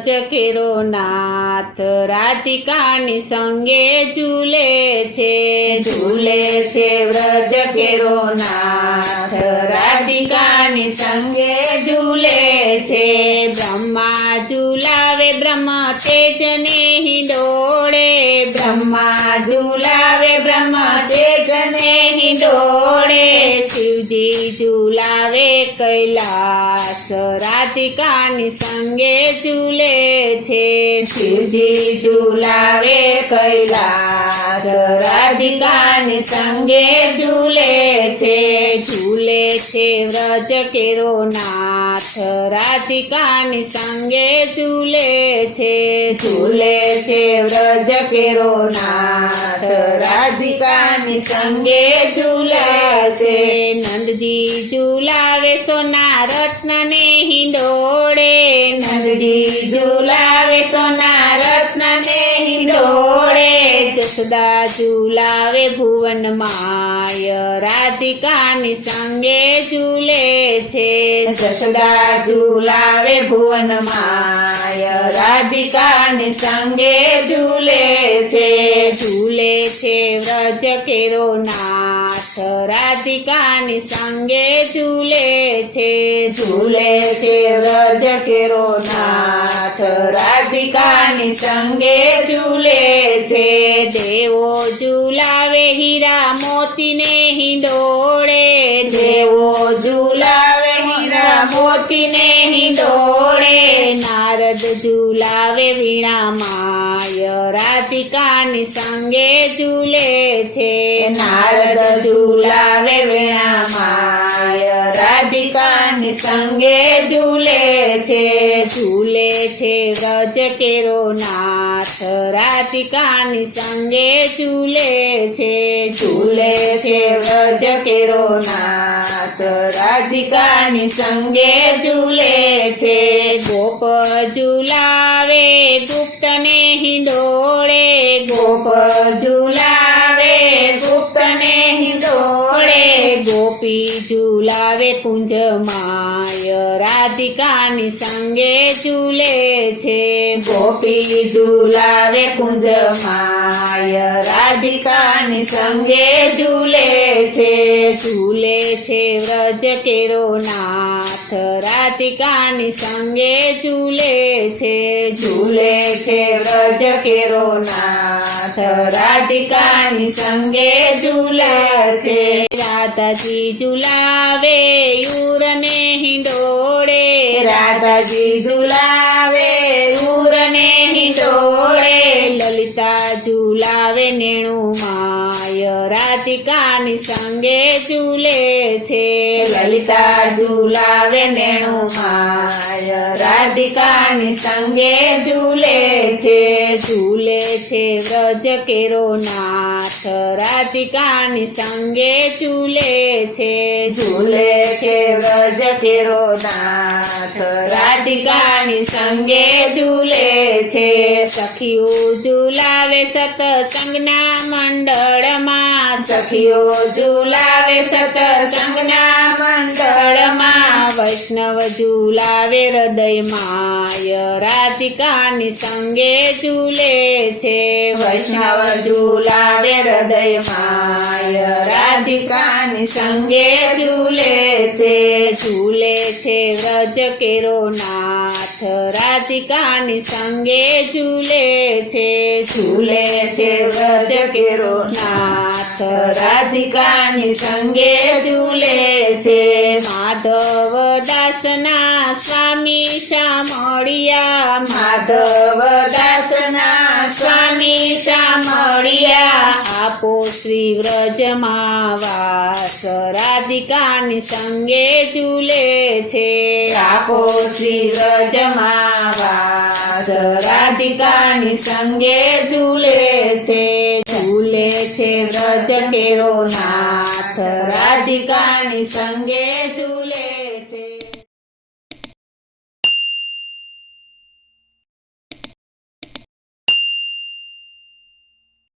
વ્રજ કેરો નાથ રાધિકાની સંગે ઝૂલે છે વ્રજ કેરો નાથ રાધિકાની સંગે ઝૂલે છે બ્રહ્મા ઝૂલાવે બ્રહ્મ તેજને હિંડોળે બ્રહ્મા ઝૂલાવે બ્રહ્મ તેજને હિંડોળે શિવજી ઝૂલાવે કૈલાસ રાધિકાની સંગે ઝૂલે છે શિવજી ઝૂલાવે કૈલાસ રાધિકાની સંગે ઝૂલે છે વ્રજ કેરો નાથ રાધિકાની સંગે ઝૂલે છે વ્રજ કેરો નાથ રાધિકાની સંગે ઝૂલે છે નંદજી ઝૂલાવે સોના રત્નને હિંડોળે નંદજી ઝૂલાવે સોના રત્નને હિંડોળે જસોદા ઝૂલાવે ભુવન માય રાધિકાની સંગે ઝૂલે છે જસોદા ઝૂલાવે ભુવન માય રાધિકાની સંગે ઝૂલે છે વ્રજ કેરો નાથ રાધિકાની સંગે ઝૂલે છે વ્રજ કેરો નાથ રાધિકાની સંગે ઝૂલે છે દેવો ઝૂલાવે હીરા મોતીને હિંડોળે દેવો ઝૂલાવે હીરા મોતીને હિંડોળે નારદ ઝૂલાવે વીણા માય રાધિકાની સંગે ઝૂલે છે નારદ ઝૂલાવે વીણા માય રાધિકાની સંગે ઝૂલે છે વ્રજ કેરો નાથ રાધિકાની સંગે ઝૂલે છે વ્રજ કેરો નાથ રાધિકાની સંગે ઝૂલે છે ગોપ ઝૂલાવે ગુપ્તને હિંડોળે ગોપ ઝૂલાવે ગુપ્તને હિંડોળે ગોપી ઝૂલાવે કુંજ માય રાધિકાની સંગે ઝૂલે છે ગોપી ઝૂલાવે કુંજ માય રાધિકાની સંગે ઝૂલે છે વ્રજ કેરો નાથ રાધિકાની સંગે ઝૂલે છે વ્રજ કેરો નાથ રાધિકાની સંગે ઝૂલે છે રાધાજી ઝૂલાવે યુરને હિંડોળે રાધાજી ઝૂલાવે યુરને હિંડોળે લલિતા ઝૂલાવે નેણુ માય રાધિકાની સંગે ઝૂલે છે લલિતા ઝૂલાવે નેણુ માય રાધિકાની સંગે ઝૂલે છે વ્રજ કેરો નાથ રાધિકાની સંગે ઝૂલે છે વ્રજ કેરો નાથ રાધિકાની સંગે ઝૂલે છે સખીઓ ઝૂલાવે સતસંગના મંડળમાં સખીઓ ઝૂલાવે સતસંગના મંડળમાં વૈષ્ણવ ઝૂલાવે હૃદયમાય રાધિકાની સંગે ઝૂલે છે વૈષ્ણવ ઝૂલાવે હૃદયમાય રાધિકાની સંગે ઝૂલે છે વ્રજ કેરો નાથ રાધિકાની સંગે ઝૂલે છે વ્રજ કેરો નાથ રાધિકાની સંગે ઝૂલે છે માધવ દાસના સ્વામી શામળિયા માધવ દાસના સ્વામી શામળિયા આપો શ્રી વ્રજમાં વાસ રાધિકાની સંગે ઝૂલે છે આપો શ્રી વ્રજમાં વાસ રાધિકાની સંગે ઝૂલે છે વ્રજ કેરો નાથ રાધિકાની સંગે ઝૂલે